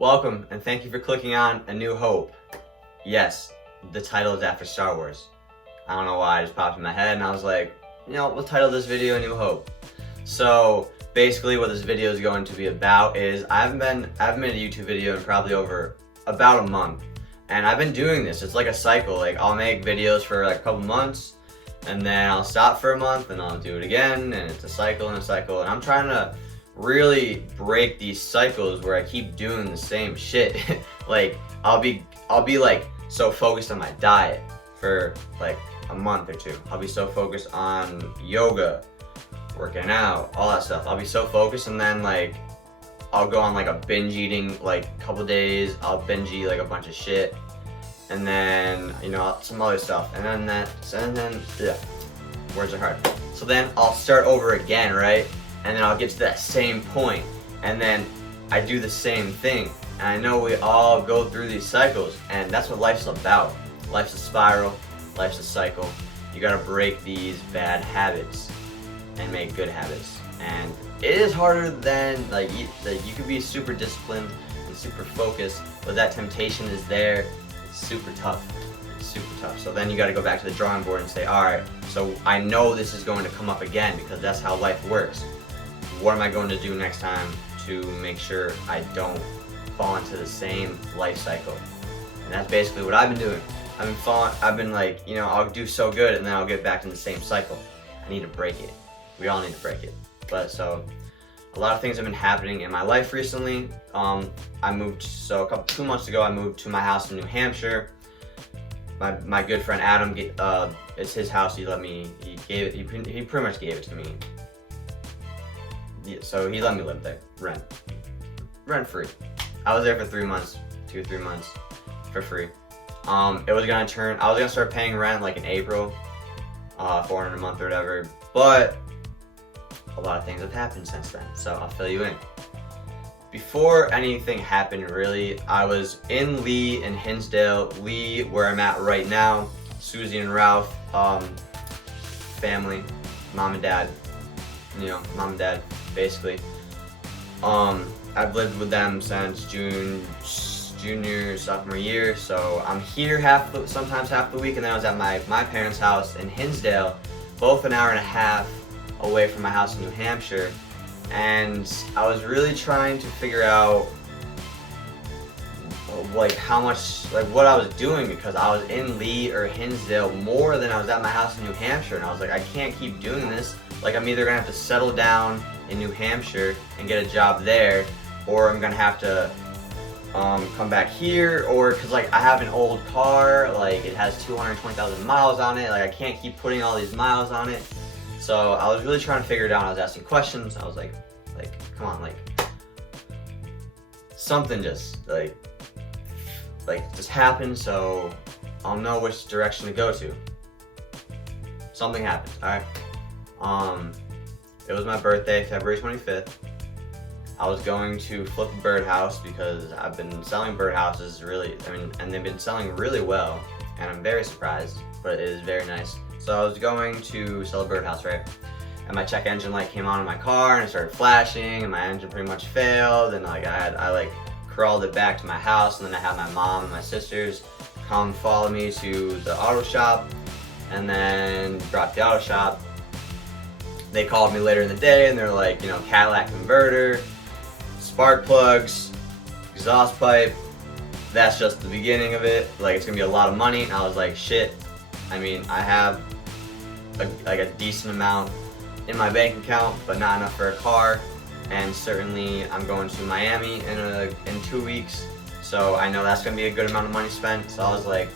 Welcome, and thank you for clicking on A New Hope. Yes, the title is after Star Wars. I don't know why, it just popped in my head, and I was like, we'll title this video A New Hope. So, basically what this video is going to be about is, I haven't made a YouTube video in probably over about a month. And I've been doing this, it's like a cycle. Like, I'll make videos for like a couple months, and then I'll stop for a month, and I'll do it again, and it's a cycle and a cycle. And I'm trying to really break these cycles where I keep doing the same shit. Like, I'll be like so focused on my diet for like a month or two. I'll be so focused on yoga, working out, all that stuff. I'll be so focused, and then like I'll go on like a binge eating like couple days. I'll binge eat like a bunch of shit, and then some other stuff, and then yeah, words are hard. So then I'll start over again, right? And then I'll get to that same point, and then I do the same thing. And I know we all go through these cycles, and that's what life's about. Life's a spiral, life's a cycle. You gotta break these bad habits and make good habits. And it is harder than you could be super disciplined and super focused, but that temptation is there. It's super tough. It's super tough. So then you gotta go back to the drawing board and say, all right, so I know this is going to come up again because that's how life works. What am I going to do next time to make sure I don't fall into the same life cycle? And that's basically what I've been doing. I've been like, I'll do so good, and then I'll get back in the same cycle. I need to break it. We all need to break it. But so, a lot of things have been happening in my life recently. I moved, 2 months ago, I moved to my house in New Hampshire. My good friend Adam, it's his house. He pretty much gave it to me. Yeah, so he let me live there, rent free. I was there for 3 months, 2-3 months, for free. I was gonna start paying rent like in April, $400 a month or whatever, but a lot of things have happened since then, so I'll fill you in. Before anything happened really, I was in Lee and Hinsdale. Lee, where I'm at right now, Susie and Ralph, family, mom and dad, basically. I've lived with them since junior, sophomore year, so I'm here sometimes half the week, and then I was at my parents' house in Hinsdale, both an hour and a half away from my house in New Hampshire, and I was really trying to figure out what I was doing, because I was in Lee or Hinsdale more than I was at my house in New Hampshire, and I was like, I can't keep doing this. Like, I'm either gonna have to settle down in New Hampshire and get a job there, or I'm gonna have to come back here, or because I have an old car, like it has 220,000 miles on it, like I can't keep putting all these miles on it. So I was really trying to figure it out. I was asking questions. I was like, come on, something just just happened, so I'll know which direction to go to. Something happened, alright? It was my birthday, February 25th. I was going to flip a birdhouse because I've been selling birdhouses and they've been selling really well, and I'm very surprised, but it is very nice. So I was going to sell a birdhouse, right? And my check engine light came on in my car, and it started flashing, and my engine pretty much failed, and I crawled it back to my house, and then I had my mom and my sisters come follow me to the auto shop, and then brought the auto shop. They called me later in the day, and they're like, Cadillac converter, spark plugs, exhaust pipe. That's just the beginning of it. It's gonna be a lot of money. And I was like, shit. I have a decent amount in my bank account, but not enough for a car. And certainly, I'm going to Miami in 2 weeks, so I know that's gonna be a good amount of money spent. So I was like,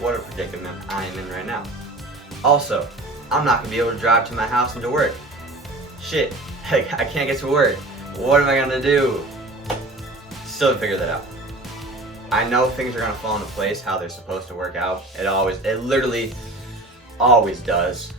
what a predicament I am in right now. Also, I'm not gonna be able to drive to my house and to work. Shit, I can't get to work. What am I gonna do? Still to figure that out. I know things are gonna fall into place how they're supposed to work out. It literally always does.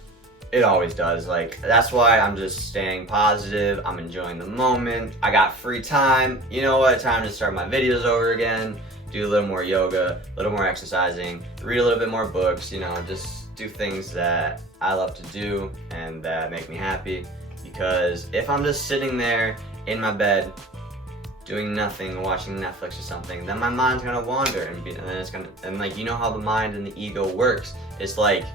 It always does. That's why I'm just staying positive. I'm enjoying the moment. I got free time. You know what? Time to start my videos over again. Do a little more yoga, a little more exercising, read a little bit more books, just do things that I love to do and that make me happy. Because if I'm just sitting there in my bed doing nothing, watching Netflix or something, then my mind's gonna wander, and then it's gonna, and like, you know how the mind and the ego works. It's like,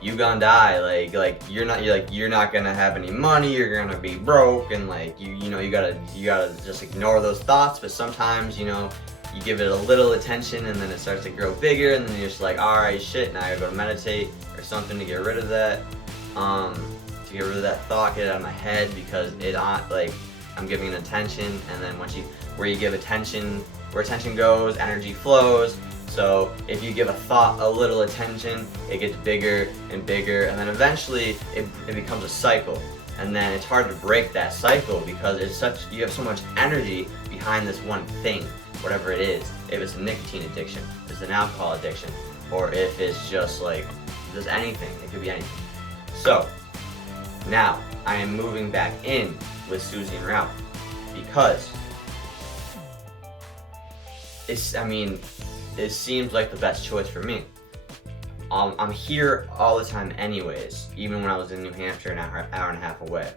you gonna die, like you're not gonna have any money, you're gonna be broke, and like you know you gotta just ignore those thoughts. But sometimes, you know, you give it a little attention, and then it starts to grow bigger, and then you're just like, all right, shit, now I gotta go to meditate or something to get rid of that, to get rid of that thought, get it out of my head, because like, I'm giving it attention, and then where you give attention, where attention goes, energy flows. So if you give a thought a little attention, it gets bigger and bigger, and then eventually it becomes a cycle. And then it's hard to break that cycle, because you have so much energy behind this one thing, whatever it is. If it's a nicotine addiction, if it's an alcohol addiction, or if it's just like, there's anything, it could be anything. So now I am moving back in with Susie and Ralph, because it seems like the best choice for me. I'm here all the time anyways, even when I was in New Hampshire, an hour and a half away.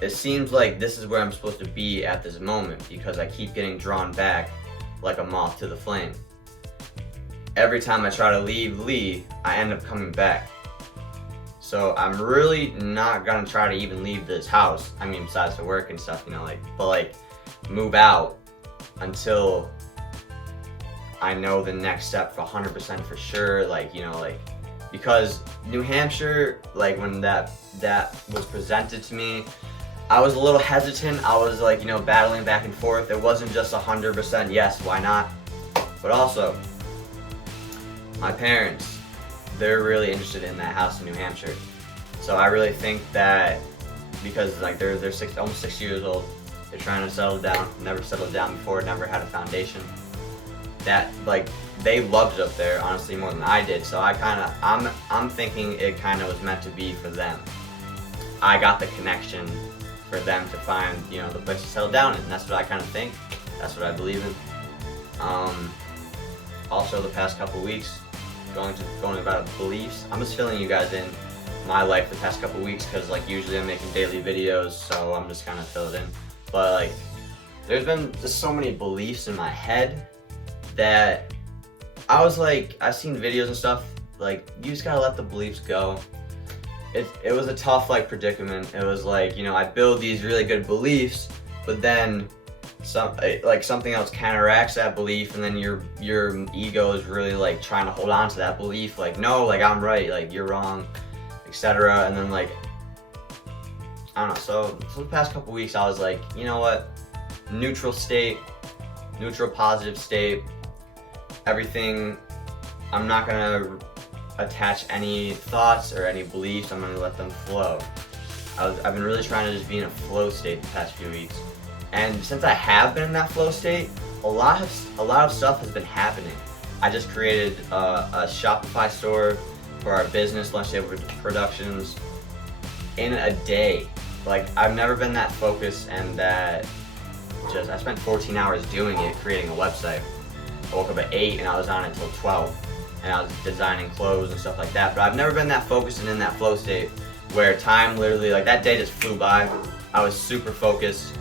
It seems like this is where I'm supposed to be at this moment, because I keep getting drawn back like a moth to the flame. Every time I try to leave Lee, I end up coming back. So I'm really not gonna try to even leave this house. I mean, besides the work and stuff, you know, but move out until I know the next step for 100% for sure. Because New Hampshire, when that was presented to me, I was a little hesitant. I was battling back and forth. It wasn't just 100% yes, why not? But also, my parents, they're really interested in that house in New Hampshire. So I really think that, because they're almost 6 years old, they're trying to settle down, never settled down before, never had a foundation. That they loved it up there, honestly, more than I did. So I'm thinking it kind of was meant to be for them. I got the connection for them to find, the place to settle down in. And that's what I kind of think. That's what I believe in. Also, the past couple weeks, going about beliefs, I'm just filling you guys in my life the past couple weeks, because usually I'm making daily videos, so I'm just kind of fill it in. But there's been just so many beliefs in my head that I've seen videos and stuff, you just gotta let the beliefs go. It was a tough predicament. It was I build these really good beliefs, but then something else counteracts that belief, and then your ego is really trying to hold on to that belief, no, I'm right, you're wrong, etc. And then I don't know, so the past couple weeks I was you know what, neutral positive state, everything. I'm not gonna attach any thoughts or any beliefs. I'm gonna let them flow. I've been really trying to just be in a flow state the past few weeks. And since I have been in that flow state, a lot of stuff has been happening. I just created a Shopify store for our business, Lunch Table Productions, in a day. I've never been that focused, and I spent 14 hours doing it, creating a website. I woke up at 8 and I was on it until 12, and I was designing clothes and stuff like that. But I've never been that focused and in that flow state where time literally, that day just flew by. I was super focused.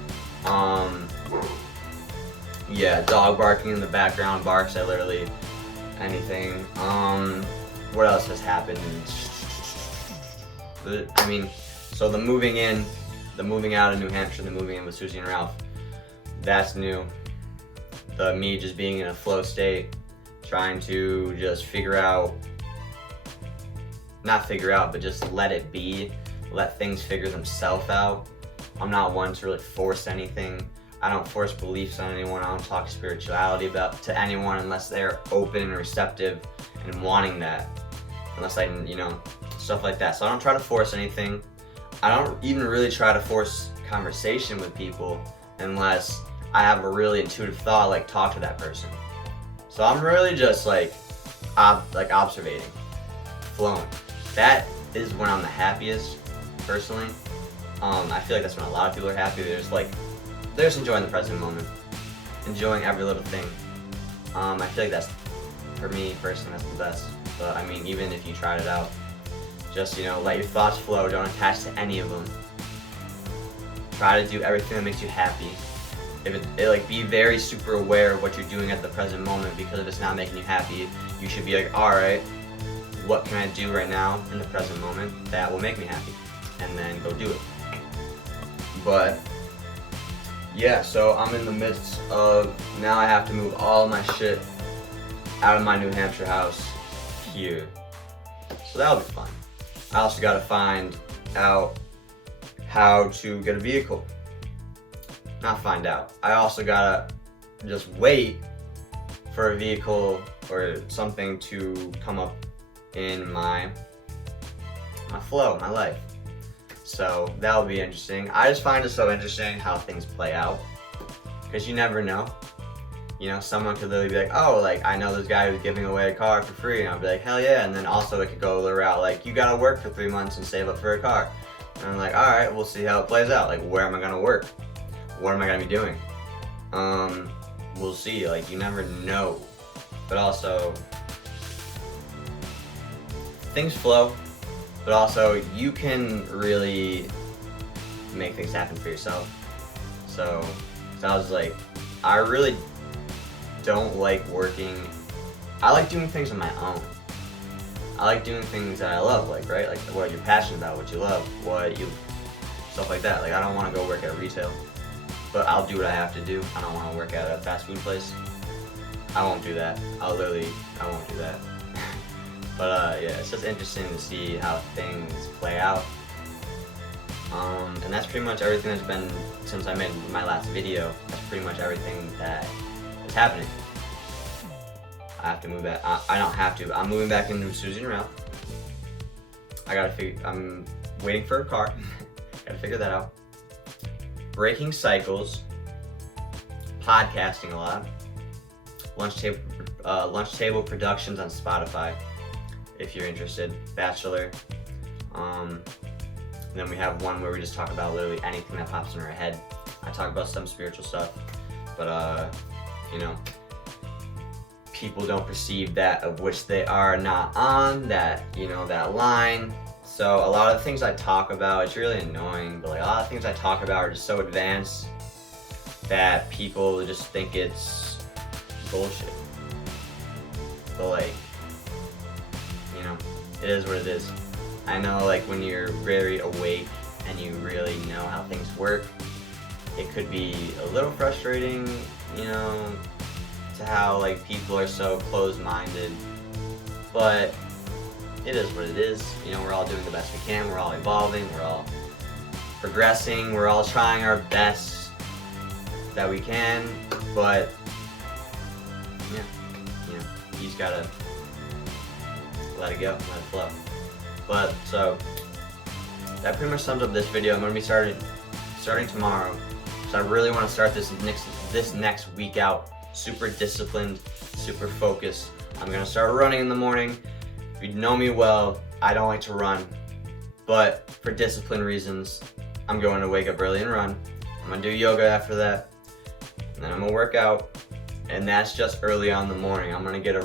Yeah, dog barking in the background barks at literally anything. What else has happened? So the moving out of New Hampshire, the moving in with Susie and Ralph, that's new. The me just being in a flow state, trying to just but just let it be, let things figure themselves out. I'm not one to really force anything. I don't force beliefs on anyone. I don't talk spirituality to anyone unless they're open and receptive and wanting that. Unless stuff like that. So I don't try to force anything. I don't even really try to force conversation with people unless I have a really intuitive thought, talk to that person. So I'm really just observating, flowing. That is when I'm the happiest, personally. I feel that's when a lot of people are happy. They're just enjoying the present moment, enjoying every little thing. I feel that's, for me personally, that's the best. But even if you tried it out, just let your thoughts flow. Don't attach to any of them. try to do everything that makes you happy. If like be very super aware of what you're doing at the present moment, because if it's not making you happy, you should be like, all right, what can I do right now in the present moment that will make me happy, and then go do it. But yeah, so I'm in the midst of, now I have to move all my shit out of my New Hampshire house here, so that'll be fun. I also got to find out how to get a vehicle. Not find out. I also gotta just wait for a vehicle or something to come up in my flow, my life. So that'll be interesting. I just find it so interesting how things play out, because you never know. You know, someone could literally be like, oh, like, I know this guy who's giving away a car for free, and I'll be like, hell yeah. And then also it could go the route like, you gotta work for 3 months and save up for a car. And I'm like, all right, we'll see how it plays out. Like, where am I gonna work? What am I gonna be doing? We'll see. Like, you never know. But also, things flow, but also you can really make things happen for yourself. So I was like, I really don't like working. I like doing things on my own. I like doing things that I love, like, right? Like what you're passionate about, what you love, stuff like that. Like, I don't want to go work at retail, but I'll do what I have to do. I don't want to work at a fast food place. I won't do that. I won't do that. But yeah, it's just interesting to see how things play out. And that's pretty much everything that's been, since I made my last video, that's pretty much everything that is happening. I have to move back. I don't have to. I'm moving back into Susan Ralph. I'm waiting for a car. Gotta figure that out. Breaking cycles. Podcasting a lot. Lunch table productions on Spotify, if you're interested. Bachelor. Then we have one where we just talk about literally anything that pops in our head. I talk about some spiritual stuff, but you know, people don't perceive that of which they are not on that, you know, that line. So a lot of the things I talk about, it's really annoying, but like a lot of things I talk about are just so advanced that people just think it's bullshit. But like, you know, it is what it is. I know, like, when you're very awake and you really know how things work, it could be a little frustrating, you know, to how like people are so closed-minded, but it is what it is. You know, we're all doing the best we can, we're all evolving, we're all progressing, we're all trying our best that we can, but yeah, you know, you just gotta let it go, let it flow. But so that pretty much sums up this video. I'm gonna be starting tomorrow, so I really want to start this next week out super disciplined, super focused. I'm gonna start running in the morning. If you know me well, I don't like to run, but for discipline reasons, I'm going to wake up early and run. I'm gonna do yoga after that, and then I'm gonna work out, and that's just early on in the morning. I'm gonna get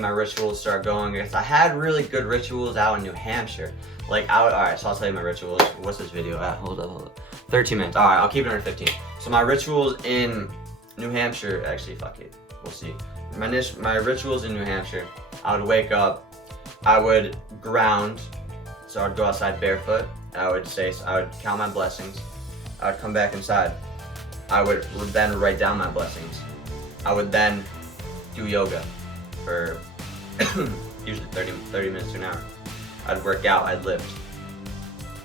my rituals start going, because I had really good rituals out in New Hampshire. Like, alright, so I'll tell you my rituals. What's this video at? Hold up. 13 minutes. Alright, I'll keep it under 15. So my rituals in New Hampshire, actually, fuck it, we'll see. My rituals in New Hampshire, I would wake up, I would ground, so I'd go outside barefoot, I would count my blessings, I would come back inside, I would then write down my blessings, I would then do yoga for usually 30 minutes to an hour. I'd work out, I'd lift,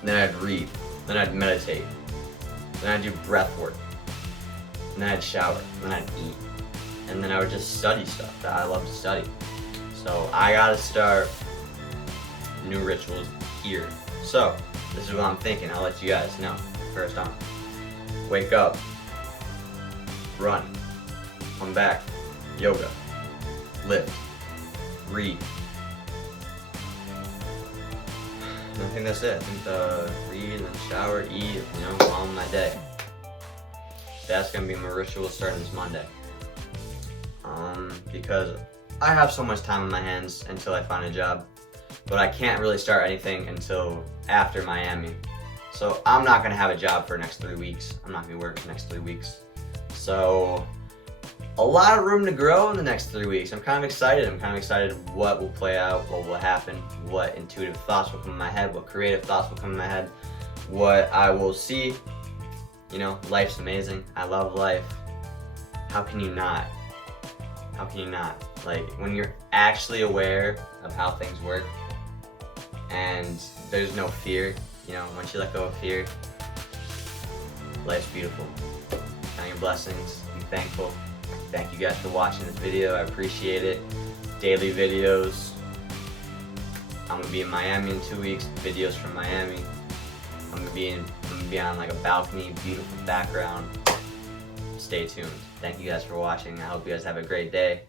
then I'd read, then I'd meditate, then I'd do breath work, and then I'd shower, and then I'd eat, and then I would just study stuff that I love to study. So I gotta start new rituals here. So this is what I'm thinking. I'll let you guys know. First on, wake up, run, come back, yoga, lift, read. And I think that's it. I think read and then shower, eat, you know, go on with my day. That's gonna be my ritual starting this Monday. Because I have so much time on my hands until I find a job, but I can't really start anything until after Miami. So I'm not gonna have a job for the next 3 weeks. I'm not gonna be working for the next 3 weeks. So a lot of room to grow in the next 3 weeks. I'm kind of excited. I'm kind of excited what will play out, what will happen, what intuitive thoughts will come in my head, what creative thoughts will come in my head, what I will see. You know, life's amazing. I love life. How can you not? How can you not? Like, when you're actually aware of how things work and there's no fear, you know, once you let go of fear, life's beautiful. Count your blessings, be thankful. Thank you guys for watching this video, I appreciate it. Daily videos. I'm gonna be in Miami in 2 weeks, videos from Miami. I'm gonna be on like a balcony, beautiful background. Stay tuned. Thank you guys for watching. I hope you guys have a great day.